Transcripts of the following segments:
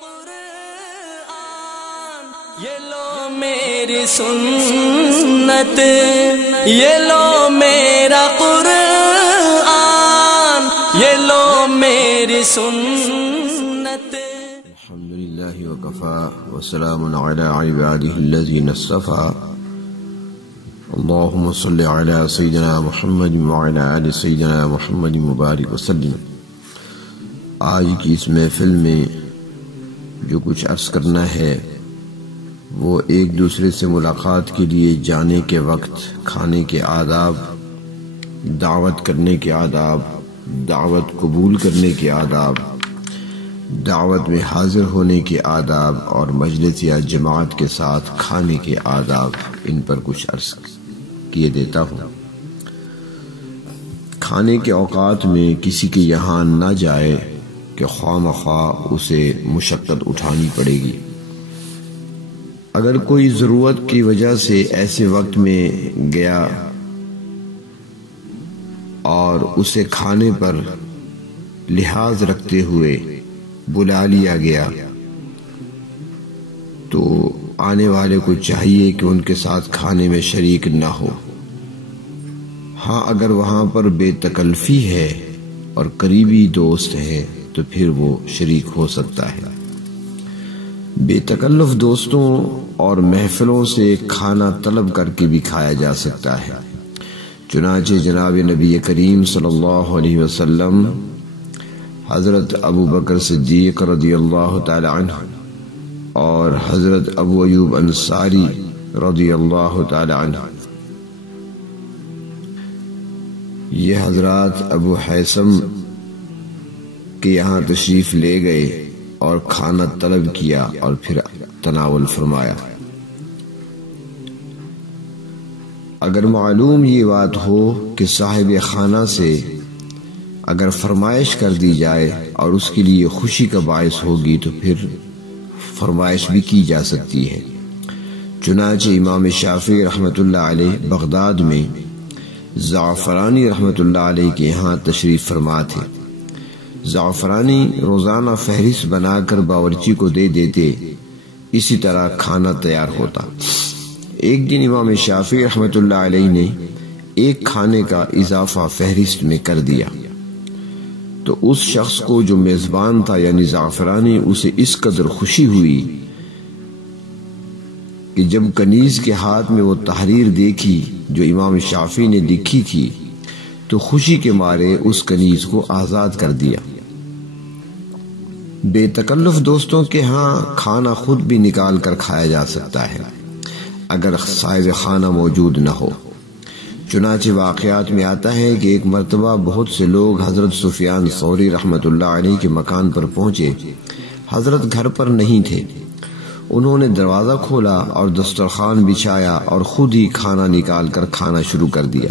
قرآن، یہ لو میری سنت، یہ لو میرا قرآن، یہ لو میری سنت۔ الحمدللہ وکفا وسلام علی عبادہ الذین اصطفی، اللہم صلی علی سیدنا محمد وعلی آل سیدنا محمد مبارک وسلم۔ آج کی اس محفل میں جو کچھ عرض کرنا ہے وہ ایک دوسرے سے ملاقات کے لیے جانے کے وقت کھانے کے آداب، دعوت کرنے کے آداب، دعوت قبول کرنے کے آداب، دعوت میں حاضر ہونے کے آداب اور مجلس یا جماعت کے ساتھ کھانے کے آداب، ان پر کچھ عرض کیے دیتا ہوں۔ کھانے کے اوقات میں کسی کے یہاں نہ جائے کہ خواہ مخواہ اسے مشقت اٹھانی پڑے گی۔ اگر کوئی ضرورت کی وجہ سے ایسے وقت میں گیا اور اسے کھانے پر لحاظ رکھتے ہوئے بلا لیا گیا تو آنے والے کو چاہیے کہ ان کے ساتھ کھانے میں شریک نہ ہو۔ ہاں اگر وہاں پر بے تکلفی ہے اور قریبی دوست ہے تو پھر وہ شریک ہو سکتا ہے۔ بے تکلف دوستوں اور محفلوں سے کھانا طلب کر کے بھی کھایا جا سکتا ہے۔ چنانچہ جناب نبی کریم صلی اللہ علیہ وسلم، حضرت ابو بکر صدیق رضی اللہ تعالی عنہ اور حضرت ابو ایوب انصاری رضی اللہ تعالی عنہ، یہ حضرات ابو حیثم کے یہاں تشریف لے گئے اور کھانا طلب کیا اور پھر تناول فرمایا۔ اگر معلوم یہ بات ہو کہ صاحب خانہ سے اگر فرمائش کر دی جائے اور اس کے لیے خوشی کا باعث ہوگی تو پھر فرمائش بھی کی جا سکتی ہے۔ چنانچہ امام شافعی رحمۃ اللہ علیہ بغداد میں زعفرانی رحمۃ اللہ علیہ کے یہاں تشریف فرما تھے۔ زعفرانی روزانہ فہرست بنا کر باورچی کو دے دیتے، اسی طرح کھانا تیار ہوتا۔ ایک دن امام شافعی رحمۃ اللہ علیہ نے ایک کھانے کا اضافہ فہرست میں کر دیا تو اس شخص کو جو میزبان تھا یعنی زعفرانی، اسے اس قدر خوشی ہوئی کہ جب کنیز کے ہاتھ میں وہ تحریر دیکھی جو امام شافعی نے لکھی تھی تو خوشی کے مارے اس کنیز کو آزاد کر دیا۔ بے تکلف دوستوں کے ہاں کھانا خود بھی نکال کر کھایا جا سکتا ہے اگر صاحب خانہ موجود نہ ہو۔ چنانچہ واقعات میں آتا ہے کہ ایک مرتبہ بہت سے لوگ حضرت سفیان ثوری رحمۃ اللہ علیہ کے مکان پر پہنچے۔ حضرت گھر پر نہیں تھے۔ انہوں نے دروازہ کھولا اور دسترخوان بچھایا اور خود ہی کھانا نکال کر کھانا شروع کر دیا۔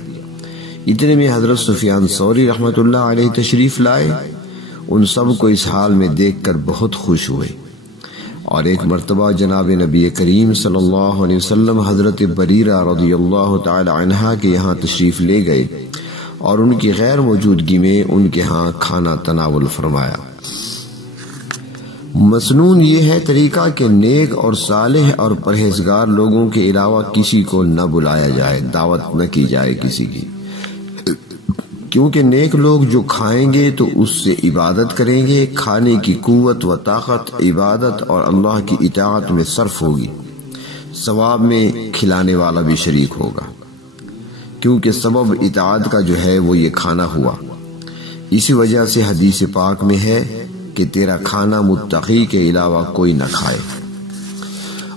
اتنے میں حضرت سفیان ثوری رحمۃ اللہ علیہ تشریف لائے۔ ان سب کو اس حال میں دیکھ کر بہت خوش ہوئے، اور ایک مرتبہ جناب نبی کریم صلی اللہ علیہ وسلم حضرت بریرہ رضی اللہ تعالی عنہا کے یہاں تشریف لے گئے اور ان کی غیر موجودگی میں ان کے ہاں کھانا تناول فرمایا۔ مسنون یہ ہے طریقہ کہ نیک اور صالح اور پرہیزگار لوگوں کے علاوہ کسی کو نہ بلایا جائے، دعوت نہ کی جائے کسی کی، کیونکہ نیک لوگ جو کھائیں گے تو اس سے عبادت کریں گے، کھانے کی قوت و طاقت عبادت اور اللہ کی اطاعت میں صرف ہوگی، ثواب میں کھلانے والا بھی شریک ہوگا، کیونکہ سبب اطاعت کا جو ہے وہ یہ کھانا ہوا۔ اسی وجہ سے حدیث پاک میں ہے کہ تیرا کھانا متقی کے علاوہ کوئی نہ کھائے،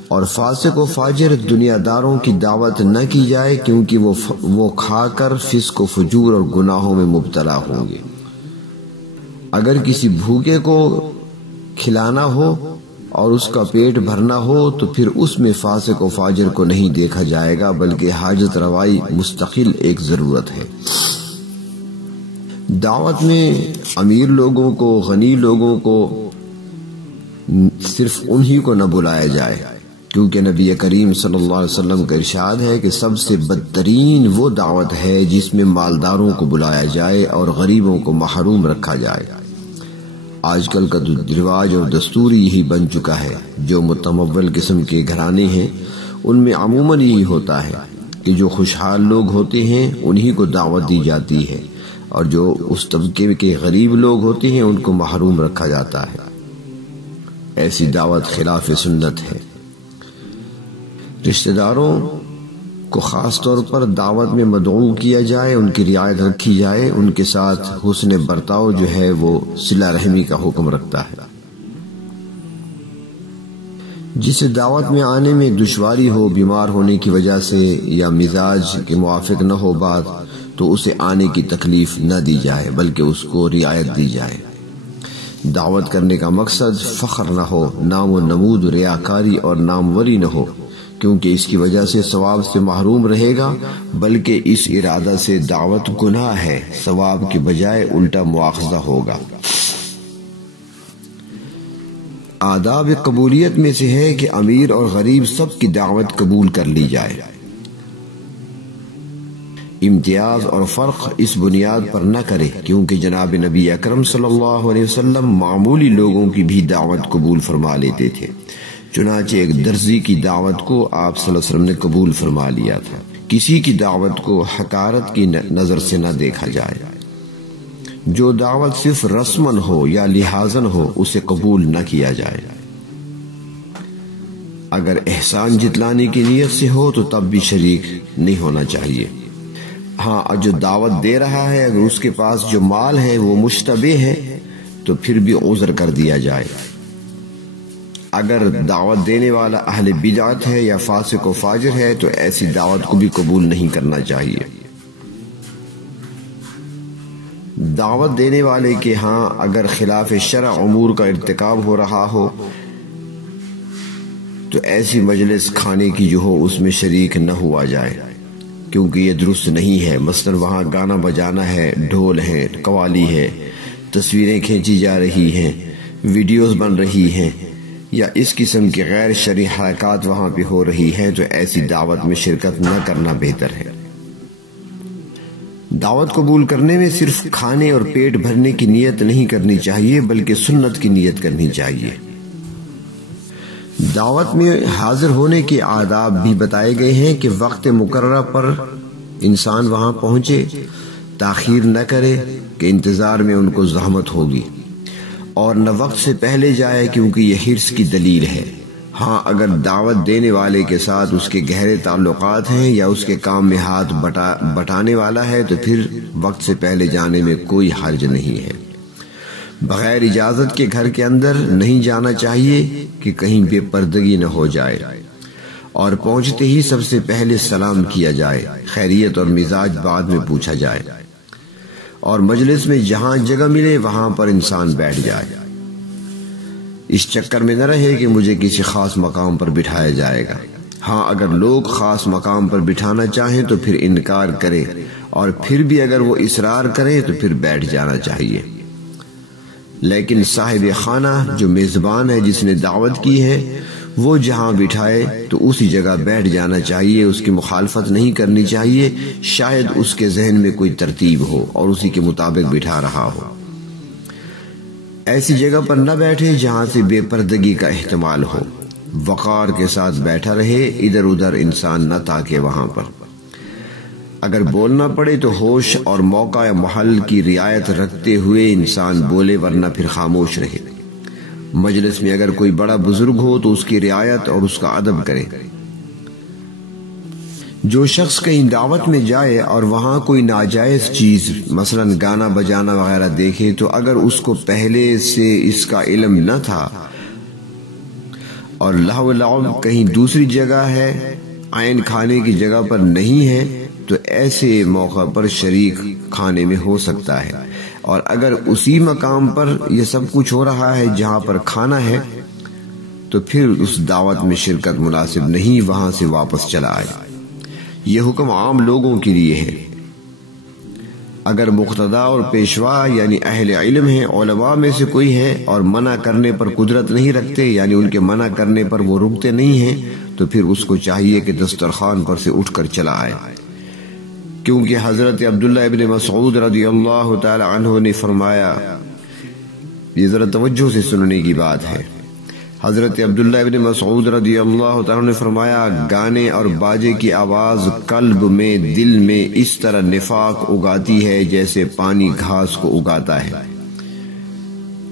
اور فاسق و فاجر دنیا داروں کی دعوت نہ کی جائے، کیونکہ وہ کھا کر فسق و فجور اور گناہوں میں مبتلا ہوں گے۔ اگر کسی بھوکے کو کھلانا ہو اور اس کا پیٹ بھرنا ہو تو پھر اس میں فاسق و فاجر کو نہیں دیکھا جائے گا، بلکہ حاجت روائی مستقل ایک ضرورت ہے۔ دعوت میں امیر لوگوں کو، غنی لوگوں کو، صرف انہی کو نہ بلایا جائے، کیونکہ نبی کریم صلی اللہ علیہ وسلم کا ارشاد ہے کہ سب سے بدترین وہ دعوت ہے جس میں مالداروں کو بلایا جائے اور غریبوں کو محروم رکھا جائے۔ آج کل کا رواج اور دستور یہی بن چکا ہے، جو متمول قسم کے گھرانے ہیں ان میں عموماً یہی ہوتا ہے کہ جو خوشحال لوگ ہوتے ہیں انہی کو دعوت دی جاتی ہے، اور جو اس طبقے کے غریب لوگ ہوتے ہیں ان کو محروم رکھا جاتا ہے۔ ایسی دعوت خلاف سنت ہے۔ رشتہ داروں کو خاص طور پر دعوت میں مدعو کیا جائے، ان کی رعایت رکھی جائے، ان کے ساتھ حسن برتاؤ جو ہے وہ صلہ رحمی کا حکم رکھتا ہے۔ جسے دعوت میں آنے میں دشواری ہو، بیمار ہونے کی وجہ سے یا مزاج کے موافق نہ ہو بات، تو اسے آنے کی تکلیف نہ دی جائے بلکہ اس کو رعایت دی جائے۔ دعوت کرنے کا مقصد فخر نہ ہو، نام و نمود، ریاکاری اور ناموری نہ ہو، کیونکہ اس کی وجہ سے ثواب سے محروم رہے گا، بلکہ اس ارادہ سے دعوت گناہ ہے، ثواب کے بجائے الٹا مواخذہ ہوگا۔ آداب قبولیت میں سے ہے کہ امیر اور غریب سب کی دعوت قبول کر لی جائے۔ امتیاز اور فرق اس بنیاد پر نہ کرے، کیونکہ جناب نبی اکرم صلی اللہ علیہ وسلم معمولی لوگوں کی بھی دعوت قبول فرما لیتے تھے۔ چنانچہ ایک درزی کی دعوت کو آپ صلی اللہ علیہ وسلم نے قبول فرما لیا تھا۔ کسی کی دعوت کو حقارت کی نظر سے نہ دیکھا جائے۔ جو دعوت صرف رسمن ہو یا لحاظن ہو اسے قبول نہ کیا جائے۔ اگر احسان جتلانے کی نیت سے ہو تو تب بھی شریک نہیں ہونا چاہیے۔ ہاں، جو دعوت دے رہا ہے اگر اس کے پاس جو مال ہے وہ مشتبہ ہے تو پھر بھی عذر کر دیا جائے۔ اگر دعوت دینے والا اہل بدعت ہے یا فاسق و فاجر ہے تو ایسی دعوت کو بھی قبول نہیں کرنا چاہیے۔ دعوت دینے والے کے ہاں اگر خلاف شرع امور کا ارتکاب ہو رہا ہو تو ایسی مجلس کھانے کی جو ہو اس میں شریک نہ ہوا جائے، کیونکہ یہ درست نہیں ہے۔ مثلا وہاں گانا بجانا ہے، ڈھول ہے، قوالی ہے، تصویریں کھینچی جا رہی ہیں، ویڈیوز بن رہی ہیں، یا اس قسم کی غیر شرعی حرکات وہاں پہ ہو رہی ہے تو ایسی دعوت میں شرکت نہ کرنا بہتر ہے۔ دعوت قبول کرنے میں صرف کھانے اور پیٹ بھرنے کی نیت نہیں کرنی چاہیے بلکہ سنت کی نیت کرنی چاہیے۔ دعوت میں حاضر ہونے کے آداب بھی بتائے گئے ہیں کہ وقت مقررہ پر انسان وہاں پہنچے، تاخیر نہ کرے کہ انتظار میں ان کو زحمت ہوگی، اور نہ وقت سے پہلے جائے کیونکہ یہ حرص کی دلیل ہے۔ ہاں، اگر دعوت دینے والے کے ساتھ اس کے گہرے تعلقات ہیں یا اس کے کام میں ہاتھ بٹانے والا ہے تو پھر وقت سے پہلے جانے میں کوئی حرج نہیں ہے۔ بغیر اجازت کے گھر کے اندر نہیں جانا چاہیے کہ کہیں بے پردگی نہ ہو جائے، اور پہنچتے ہی سب سے پہلے سلام کیا جائے، خیریت اور مزاج بعد میں پوچھا جائے، اور مجلس میں جہاں جگہ ملے وہاں پر انسان بیٹھ جائے۔ اس چکر میں نہ رہے کہ مجھے کسی خاص مقام پر بٹھایا جائے گا۔ ہاں، اگر لوگ خاص مقام پر بٹھانا چاہیں تو پھر انکار کرے، اور پھر بھی اگر وہ اصرار کریں تو پھر بیٹھ جانا چاہیے۔ لیکن صاحب خانہ جو میزبان ہے، جس نے دعوت کی ہے، وہ جہاں بٹھائے تو اسی جگہ بیٹھ جانا چاہیے، اس کی مخالفت نہیں کرنی چاہیے، شاید اس کے ذہن میں کوئی ترتیب ہو اور اسی کے مطابق بٹھا رہا ہو۔ ایسی جگہ پر نہ بیٹھے جہاں سے بے پردگی کا احتمال ہو، وقار کے ساتھ بیٹھا رہے، ادھر ادھر انسان نہ تاکے وہاں پر۔ اگر بولنا پڑے تو ہوش اور موقع یا محل کی رعایت رکھتے ہوئے انسان بولے، ورنہ پھر خاموش رہے۔ مجلس میں اگر کوئی بڑا بزرگ ہو تو اس کی رعایت اور اس کا ادب کرے۔ جو شخص کہیں دعوت میں جائے اور وہاں کوئی ناجائز چیز مثلا گانا بجانا وغیرہ دیکھے تو اگر اس کو پہلے سے اس کا علم نہ تھا اور لہو لعب کہیں دوسری جگہ ہے، عین کھانے کی جگہ پر نہیں ہے، تو ایسے موقع پر شریک کھانے میں ہو سکتا ہے، اور اگر اسی مقام پر یہ سب کچھ ہو رہا ہے جہاں پر کھانا ہے تو پھر اس دعوت میں شرکت مناسب نہیں، وہاں سے واپس چلا آئے۔ یہ حکم عام لوگوں کے لیے ہے۔ اگر مقتدا اور پیشوا یعنی اہل علم ہیں، علماء میں سے کوئی ہے اور منع کرنے پر قدرت نہیں رکھتے، یعنی ان کے منع کرنے پر وہ رکتے نہیں ہیں، تو پھر اس کو چاہیے کہ دسترخوان پر سے اٹھ کر چلا آئے، کیونکہ حضرت عبداللہ ابن مسعود رضی اللہ تعالی عنہ نے فرمایا یہ ذرا توجہ سے سننے کی بات ہے۔ حضرت عبداللہ ابن مسعود رضی اللہ تعالیٰ نے فرمایا، گانے اور باجے کی آواز قلب میں، دل میں اس طرح نفاق اگاتی ہے جیسے پانی گھاس کو اگاتا ہے۔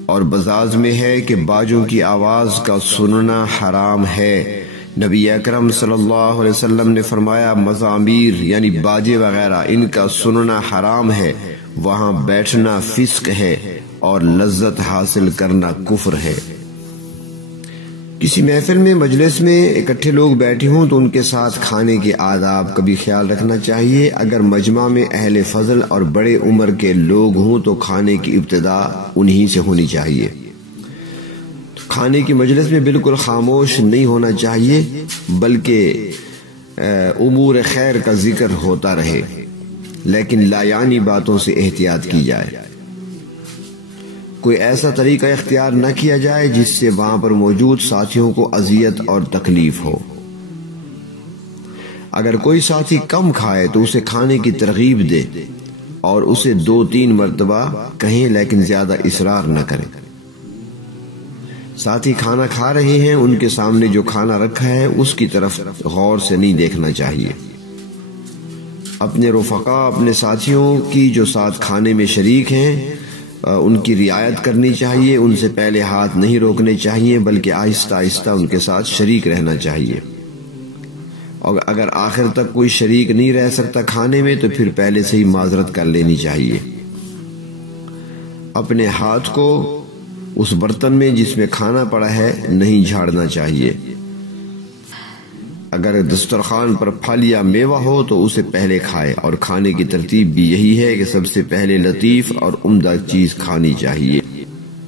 اور بزاز میں ہے کہ باجوں کی آواز کا سننا حرام ہے۔ نبی اکرم صلی اللہ علیہ وسلم نے فرمایا، مزامیر یعنی باجے وغیرہ ان کا سننا حرام ہے، وہاں بیٹھنا فسق ہے اور لذت حاصل کرنا کفر ہے۔ کسی محفل میں، مجلس میں اکٹھے لوگ بیٹھے ہوں تو ان کے ساتھ کھانے کے آداب کا بھی خیال رکھنا چاہیے۔ اگر مجمع میں اہل فضل اور بڑے عمر کے لوگ ہوں تو کھانے کی ابتدا انہی سے ہونی چاہیے۔ کھانے کی مجلس میں بالکل خاموش نہیں ہونا چاہیے، بلکہ امور خیر کا ذکر ہوتا رہے، لیکن لا یعنی باتوں سے احتیاط کی جائے۔ کوئی ایسا طریقہ اختیار نہ کیا جائے جس سے وہاں پر موجود ساتھیوں کو اذیت اور تکلیف ہو۔ اگر کوئی ساتھی کم کھائے تو اسے کھانے کی ترغیب دے اور اسے 2-3 مرتبہ کہیں، لیکن زیادہ اصرار نہ کریں۔ ساتھی کھانا کھا رہے ہیں، ان کے سامنے جو کھانا رکھا ہے اس کی طرف غور سے نہیں دیکھنا چاہیے۔ اپنے رفقا، اپنے ساتھیوں کی جو ساتھ کھانے میں شریک ہیں، ان کی رعایت کرنی چاہیے۔ ان سے پہلے ہاتھ نہیں روکنے چاہیے، بلکہ آہستہ آہستہ ان کے ساتھ شریک رہنا چاہیے۔ اور اگر آخر تک کوئی شریک نہیں رہ سکتا کھانے میں تو پھر پہلے سے ہی معذرت کر لینی چاہیے۔ اپنے ہاتھ کو اس برتن میں جس میں کھانا پڑا ہے نہیں جھاڑنا چاہیے۔ اگر دسترخوان پر پھل یا میوہ ہو تو اسے پہلے کھائے، اور کھانے کی ترتیب بھی یہی ہے کہ سب سے پہلے لطیف اور عمدہ چیز کھانی چاہیے۔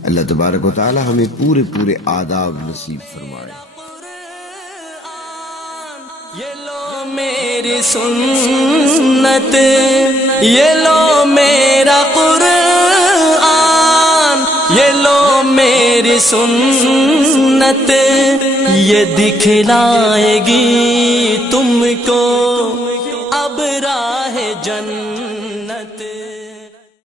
اللہ تبارک و تعالی ہمیں پورے آداب نصیب فرمائے۔ یہ لو میری سنت، یہ لو میرا قرآن، یہ لو میری سنت، یہ دکھلائے گی تم کو اب راہ جنت۔